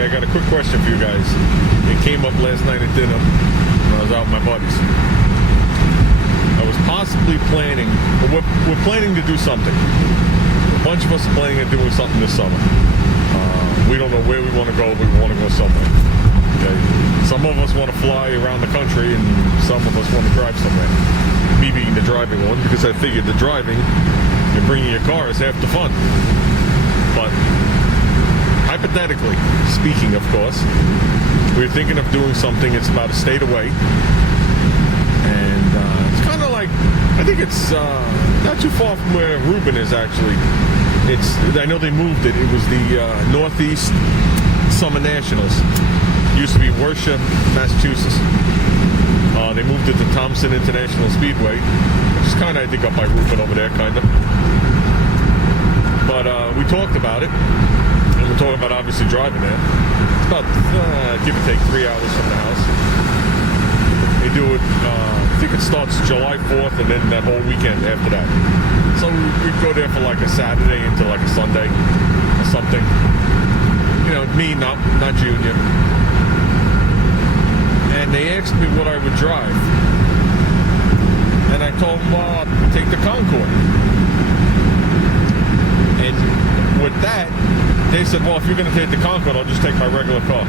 Okay, I got a quick question for you guys. It came up last night at dinner when I was out with my buddies. I was possibly planning, we're planning to do something. A bunch of us are planning on doing something this summer. We don't know where we want to go, but we want to go somewhere. Okay? Some of us want to fly around the country, and some of us want to drive somewhere. Me being the driving one, because I figured the driving and bringing your car is half the fun. But hypothetically speaking, of course, we're thinking of doing something. It's about a state away, and it's kind of like, I think it's not too far from where Reuben is actually. I know they moved it. It was the Northeast Summer Nationals. It used to be Worcester, Massachusetts. They moved it to Thompson International Speedway, which is kind of, I think, up by Reuben over there, kind of. But we talked about it, and we're talking about obviously driving there. It's about, give or take, 3 hours from the house. They do it, I think it starts July 4th, and then that whole weekend after that. So we'd go there for like a Saturday into like a Sunday or something. You know, me, not Junior. And they asked me what I would drive. And I told them, well, I'll take the Concorde. And with that, they said, well, if you're going to take the Concorde, I'll just take my regular car.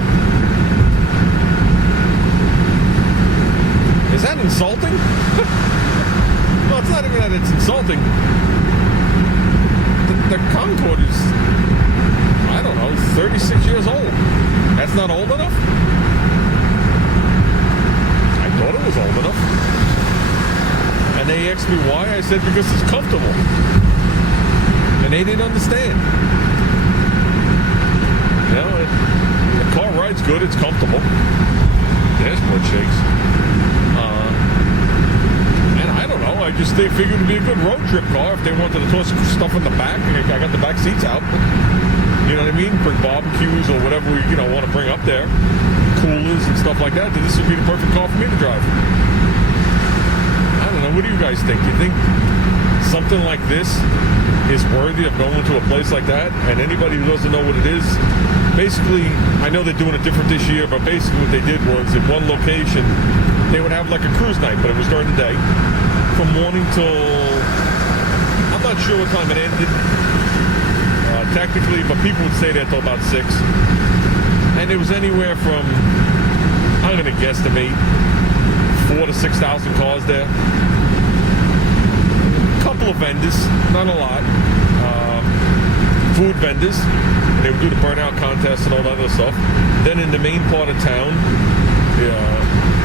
Is that insulting? No, it's not even that it's insulting. The Concorde is, I don't know, 36 years old. That's not old enough? I thought it was old enough. And they asked me why. I said, because it's comfortable. And they didn't understand. You know, the car ride's good, it's comfortable. Dashboard shakes. They figured it'd be a good road trip car if they wanted to toss stuff in the back. I got the back seats out. You know what I mean? Bring barbecues or whatever we want to bring up there. Coolers and stuff like that. This would be the perfect car for me to drive. I don't know. What do you guys think? You think something like this is worthy of going to a place like that? And anybody who doesn't know what it is, basically, I know they're doing it different this year, but basically what they did was in one location, they would have like a cruise night, but it was during the day. From morning till, I'm not sure what time it ended, technically, but people would stay there till about 6. And it was anywhere from, I'm going to guesstimate, 4,000 to 6,000 cars there. A couple of vendors, not a lot. Food vendors. They would do the burnout contest and all that other stuff. Then in the main part of town,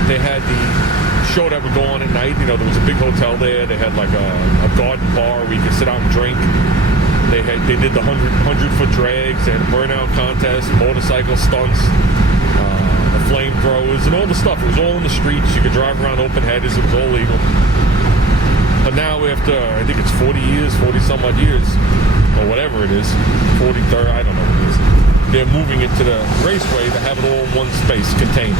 they had the show that would go on at night. You know, there was a big hotel there. They had like a garden bar where you could sit out and drink. They did the 100-foot drags and burnout contest, motorcycle stunts, the flamethrowers, and all the stuff. It was all in the streets. You could drive around open headers. It was all legal. But now after, I think it's 40 years, 40 some odd years, or whatever it is, 43rd, I don't know what it is, they're moving it to the raceway to have it all in one space, contained.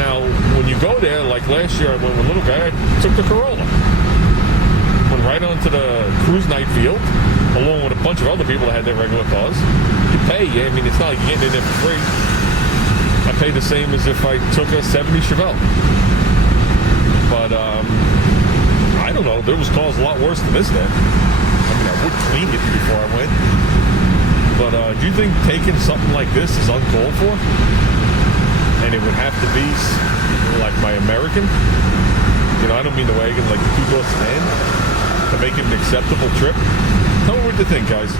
Now, when you go there, like last year I went with a little guy, I took the Corolla. Went right onto the cruise night field, along with a bunch of other people that had their regular cars. You pay, I mean, it's not like you're getting in there for free. I paid the same as if I took a 70 Chevelle. But, I don't know, there was cars a lot worse than this then. I mean, I would clean it before I went. But, do you think taking something like this is uncalled for? And it would have to be like my American. You know, I don't mean the wagon, like the two-door sedan, to make it an acceptable trip. Tell me what you think, guys.